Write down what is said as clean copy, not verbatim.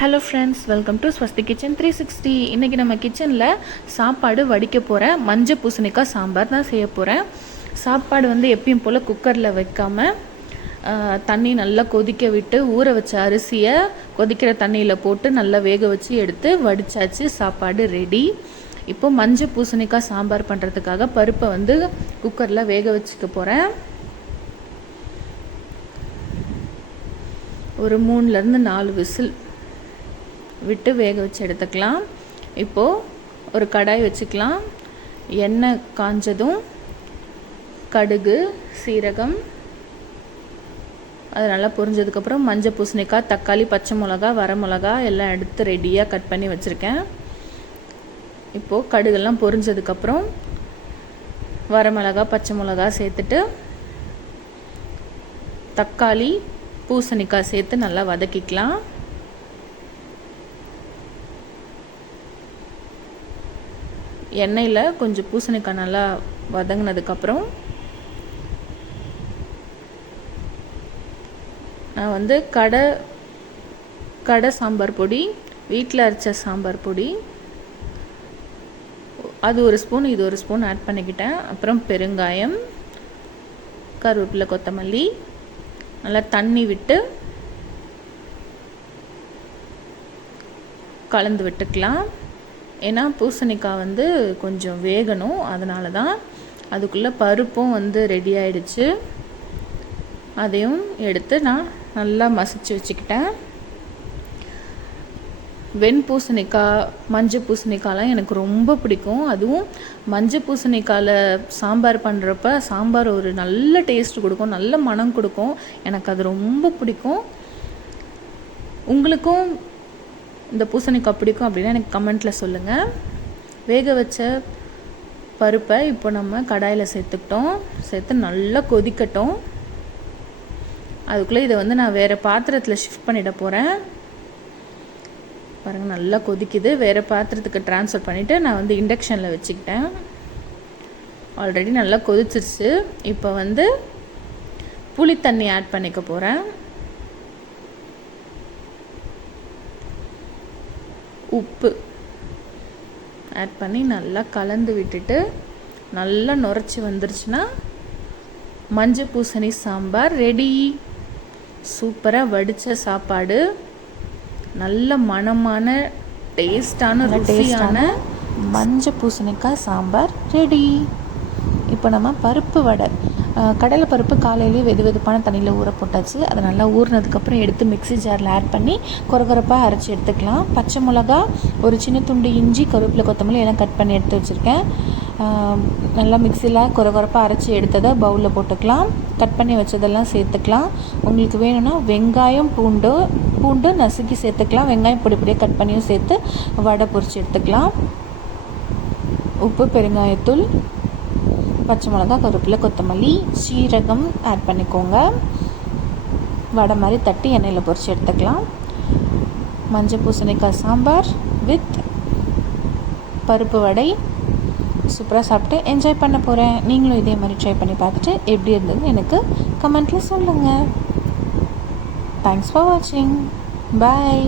Hello friends, welcome to Swasti kitchen 360. இன்றைக்கி நம்ம கிச்சனில் சாப்பாடு வடிக்க போகிறேன். மஞ்சள் பூசணிக்காய் சாம்பார் தான் செய்ய போகிறேன். சாப்பாடு எப்பயும் போல் குக்கரில் வைக்காமல் தண்ணி நல்லா கொதிக்க விட்டு ஊற வச்ச அரிசியை கொதிக்கிற தண்ணியில் போட்டு நல்லா வேக வச்சு எடுத்து வடித்தாச்சு. சாப்பாடு ரெடி. இப்போது மஞ்சள் பூசணிக்காய் சாம்பார் பண்ணுறதுக்காக பருப்பை குக்கரில் வேக வச்சுக்க போகிறேன். ஒரு 3-4 விசில் விட்டு வேக வச்சு எடுத்துக்கலாம். இப்போது ஒரு கடாய் வச்சுக்கலாம். எண்ணெய் காஞ்சதும் கடுகு, சீரகம், அது நல்லா பொரிஞ்சதுக்கப்புறம் மஞ்சள் பூசணிக்காய், தக்காளி, பச்சை மிளகா, வரமிளகா எல்லாம் எடுத்து ரெடியாக கட் பண்ணி வச்சுருக்கேன். இப்போது கடுகெல்லாம் பொரிஞ்சதுக்கப்புறம் வரமிளகா, பச்சை மிளகா சேர்த்துட்டு தக்காளி, பூசணிக்காய் சேர்த்து நல்லா வதக்கிக்கலாம். எண்ணெயில் கொஞ்சம் பூசணிக்காய் நல்லா வதங்கினதுக்கப்புறம் நான் கடை சாம்பார் பொடி, வீட்டில் அரைச்ச சாம்பார் பொடி, அது ஒரு ஸ்பூன், இது ஒரு ஸ்பூன் ஆட் பண்ணிக்கிட்டேன். அப்புறம் பெருங்காயம், கருவேப்பிலை, கொத்தமல்லி நல்லா தண்ணி விட்டு கலந்து விட்டுக்கலாம். ஏன்னா பூசணிக்காய் கொஞ்சம் வேகணும், அதனால தான். அதுக்குள்ளே பருப்பும் ரெடி ஆகிடுச்சு. அதையும் எடுத்து நான் நல்லா மசிச்சு வச்சுக்கிட்டேன். வெண்பூசணிக்காய், மஞ்சள் பூசணிக்காய்லாம் எனக்கு ரொம்ப பிடிக்கும். அதுவும் மஞ்சள் பூசணிக்காயில் சாம்பார் பண்ணுறப்ப சாம்பார் ஒரு நல்ல டேஸ்ட் கொடுக்கும், நல்ல மனம் கொடுக்கும். எனக்கு அது ரொம்ப பிடிக்கும். உங்களுக்கும் இந்த பூசணிக்காய் பிடிக்கும் அப்படின்னா எனக்கு கமெண்ட்டில் சொல்லுங்கள். வேக வச்ச பருப்பை இப்போ நம்ம கடாயில் சேர்த்து நல்லா கொதிக்கட்டும். அதுக்குள்ளே இதை நான் வேறு பாத்திரத்தில் ஷிஃப்ட் பண்ணிட போகிறேன். பாருங்கள், நல்லா கொதிக்குது. வேறு பாத்திரத்துக்கு ட்ரான்ஸ்ஃபர் பண்ணிவிட்டு நான் இண்டக்ஷனில் வச்சுக்கிட்டேன். ஆல்ரெடி நல்லா கொதிச்சிருச்சு. இப்போ புளி தண்ணி ஆட் பண்ணிக்க போகிறேன். உப்பு ஆட் பண்ணி நல்லா கலந்து விட்டுட்டு நல்லா நுரைச்சி வந்துருச்சுன்னா மஞ்சள் பூசணி சாம்பார் ரெடி. சூப்பராக வடித்த சாப்பாடு, நல்ல மணமான டேஸ்டான ருசியான மஞ்சள் பூசணிக்காய் சாம்பார் ரெடி. இப்போ நம்ம பருப்பு வடை, கடலை பருப்பு காலையிலேயே வெதுவெதுப்பான தண்ணியில் ஊற போட்டாச்சு. அதை நல்லா ஊறினதுக்கப்புறம் எடுத்து மிக்ஸி ஜாரில் ஆட் பண்ணி கொரகொரப்பாக அரைச்சி எடுத்துக்கலாம். பச்சை மிளகா, ஒரு சின்ன துண்டு இஞ்சி, கருவேப்பிலை, கொத்தமல்லி எல்லாம் கட் பண்ணி எடுத்து வச்சுருக்கேன். நல்லா மிக்ஸியில் கொரகொரப்பாக அரைச்சி எடுத்ததை பவுலில் போட்டுக்கலாம். கட் பண்ணி வச்சதெல்லாம் சேர்த்துக்கலாம். உங்களுக்கு வேணும்னா வெங்காயம், பூண்டு நசுக்கி சேர்த்துக்கலாம். வெங்காயம் பொடி பொடியாக கட் பண்ணியும் சேர்த்து வடை பொரித்து எடுத்துக்கலாம். உப்பு, பெருங்காயத்தூள், பச்சை மிளகா, கருவேப்பிலை, கொத்தமல்லி, சீரகம் ஆட் பண்ணிக்கோங்க. வடை மாதிரி தட்டி எண்ணெயில் பொரித்து எடுத்துக்கலாம். மஞ்சள் பூசணிக்காய் சாம்பார் வித் பருப்பு வடை சூப்பராக சாப்பிட்டு என்ஜாய் பண்ண போகிறேன். நீங்களும் இதே மாதிரி ட்ரை பண்ணி பார்த்துட்டு எப்படி இருந்ததுன்னு எனக்கு கமெண்ட்டில் சொல்லுங்கள். தேங்க்ஸ் ஃபார் வாட்சிங். பாய்.